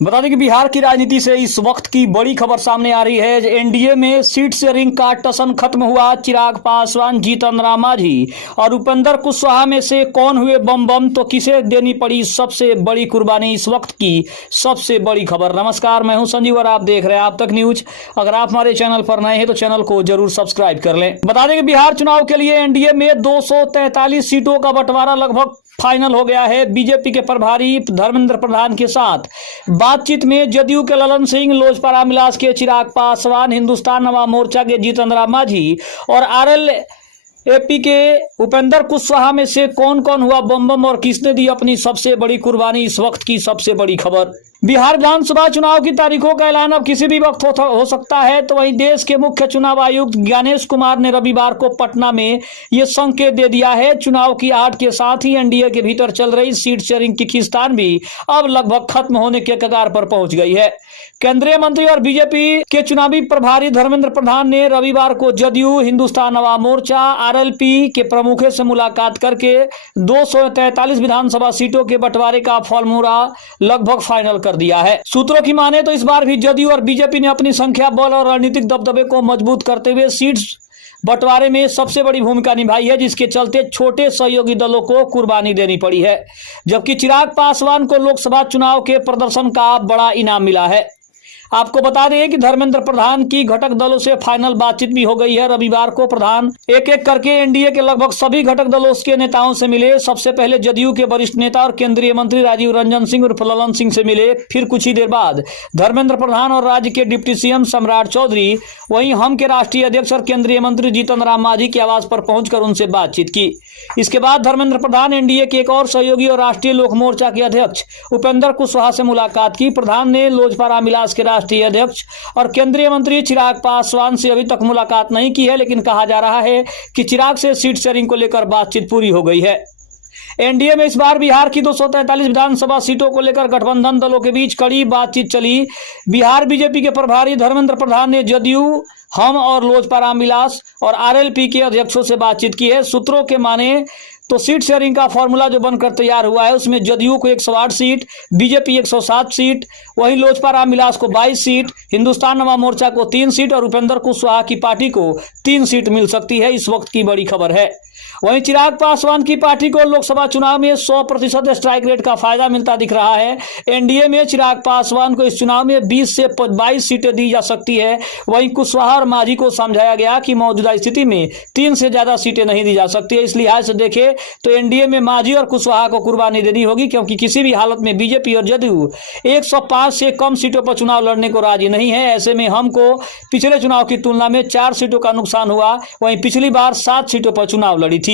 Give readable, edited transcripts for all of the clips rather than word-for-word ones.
बता दें कि बिहार की राजनीति से इस वक्त की बड़ी खबर सामने आ रही है। एनडीए में सीट शेयरिंग का टसन खत्म हुआ। चिराग पासवान, जीतन राम मांझी और उपेंद्र कुशवाहा में से कौन हुए बम बम, तो किसे देनी पड़ी सबसे बड़ी कुर्बानी, इस वक्त की सबसे बड़ी खबर। नमस्कार, मैं हूं संजीव और आप देख रहे हैं आप तक न्यूज। अगर आप हमारे चैनल पर नए हैं तो चैनल को जरूर सब्सक्राइब कर लें। बता दें कि बिहार चुनाव के लिए एनडीए में 243 सीटों का बंटवारा लगभग फाइनल हो गया है। बीजेपी के प्रभारी धर्मेंद्र प्रधान के साथ बातचीत में जदयू के ललन सिंह, लोजपा रामविलास के चिराग पासवान, हिंदुस्तान अवाम मोर्चा के जीतन राम मांझी और आरएलएपी के उपेंद्र कुशवाहा में से कौन कौन हुआ बम बम और किसने दी अपनी सबसे बड़ी कुर्बानी, इस वक्त की सबसे बड़ी खबर। बिहार विधानसभा चुनाव की तारीखों का ऐलान अब किसी भी वक्त हो सकता है। तो वहीं देश के मुख्य चुनाव आयुक्त ज्ञानेश कुमार ने रविवार को पटना में ये संकेत दे दिया है। चुनाव की आड़ के साथ ही एनडीए के भीतर चल रही सीट शेयरिंग की खींचतान भी अब लगभग खत्म होने के कगार पर पहुंच गई है। केंद्रीय मंत्री और बीजेपी के चुनावी प्रभारी धर्मेंद्र प्रधान ने रविवार को जदयू, हिंदुस्तान अवाम मोर्चा, आरएलपी के प्रमुखों से मुलाकात करके 243 विधानसभा सीटों के बंटवारे का फॉर्मूला लगभग फाइनल कर दिया है। सूत्रों की माने तो इस बार भी जदयू और बीजेपी ने अपनी संख्या बल और रणनीतिक दबदबे को मजबूत करते हुए सीट बंटवारे में सबसे बड़ी भूमिका निभाई है, जिसके चलते छोटे सहयोगी दलों को कुर्बानी देनी पड़ी है। जबकि चिराग पासवान को लोकसभा चुनाव के प्रदर्शन का बड़ा इनाम मिला है। आपको बता दें कि धर्मेंद्र प्रधान की घटक दलों से फाइनल बातचीत भी हो गई है। रविवार को प्रधान एक एक करके एनडीए के लगभग सभी घटक दलों के नेताओं से मिले। सबसे पहले जदयू के वरिष्ठ नेता और केंद्रीय मंत्री राजीव रंजन सिंह उर्फ ललन सिंह से मिले। फिर कुछ ही देर बाद धर्मेंद्र प्रधान और राज्य के डिप्टी सीएम सम्राट चौधरी, वहीं हम के राष्ट्रीय अध्यक्ष और केंद्रीय मंत्री जीतन राम मांझी के आवास पर पहुंचकर उनसे बातचीत की। इसके बाद धर्मेंद्र प्रधान एनडीए के एक और सहयोगी और राष्ट्रीय लोक मोर्चा के अध्यक्ष उपेंद्र कुशवाहा से मुलाकात की। प्रधान ने लोजपा रामविलास के राष्ट्रीय अध्यक्ष और केंद्रीय मंत्री चिराग पासवान से अभी तक मुलाकात नहीं की है, लेकिन कहा जा रहा है कि चिराग से सीट शेयरिंग को लेकर बातचीत पूरी हो गई है। एनडीए में इस बार बिहार की 243 विधानसभा सीटों को लेकर गठबंधन दलों के बीच कड़ी बातचीत चली। बिहार बीजेपी के प्रभारी धर्मेंद्र प्रधान ने जदयू, हम और लोजपा रामविलास और आरएलपी के अध्यक्षों से बातचीत की है। सूत्रों के माने तो सीट शेयरिंग का फॉर्मूला जो बनकर तैयार हुआ है, उसमें जदयू को 108 सीट, बीजेपी 107 सीट, वहीं लोजपा रामविलास को 22 सीट, हिंदुस्तान अवाम मोर्चा को 3 सीट और उपेंद्र कुशवाहा की पार्टी को 3 सीट मिल सकती है। इस वक्त की बड़ी खबर है। वहीं चिराग पासवान की पार्टी को लोकसभा चुनाव में 100% स्ट्राइक रेट का फायदा मिलता दिख रहा है। एनडीए में चिराग पासवान को इस चुनाव में 20 से 22 सीटें दी जा सकती है। वहीं कुशवाहा और मांझी को समझाया गया कि मौजूदा स्थिति में 3 से ज्यादा सीटें नहीं दी जा सकती है। इस लिहाज से देखें तो एनडीए में मांझी और कुशवाहा को कुर्बानी देनी होगी, क्योंकि किसी भी हालत में बीजेपी और जदयू 105 से कम सीटों पर चुनाव लड़ने को राजी नहीं है। ऐसे में हमको पिछले चुनाव की तुलना में 4 सीटों का नुकसान हुआ। वहीं पिछली बार 7 सीटों पर चुनाव लड़ी थी।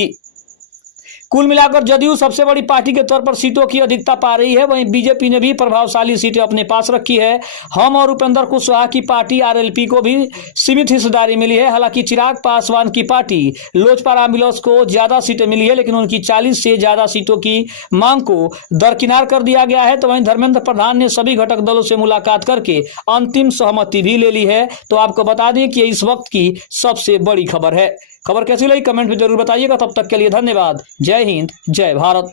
कुल मिलाकर जदयू सबसे बड़ी पार्टी के तौर पर सीटों की अधिकता पा रही है। वहीं बीजेपी ने भी प्रभावशाली सीटें अपने पास रखी है। हम और उपेंद्र कुशवाहा की पार्टी आरएलपी को भी सीमित हिस्सेदारी मिली है। हालांकि चिराग पासवान की पार्टी लोजपा रामविलास को ज्यादा सीटें मिली है, लेकिन उनकी 40 से ज्यादा सीटों की मांग को दरकिनार कर दिया गया है। तो वहीं धर्मेंद्र प्रधान ने सभी घटक दलों से मुलाकात करके अंतिम सहमति भी ले ली है। तो आपको बता दें कि इस वक्त की सबसे बड़ी खबर है। खबर कैसी लगी कमेंट में जरूर बताइएगा। तब तक के लिए धन्यवाद। जय हिंद, जय भारत।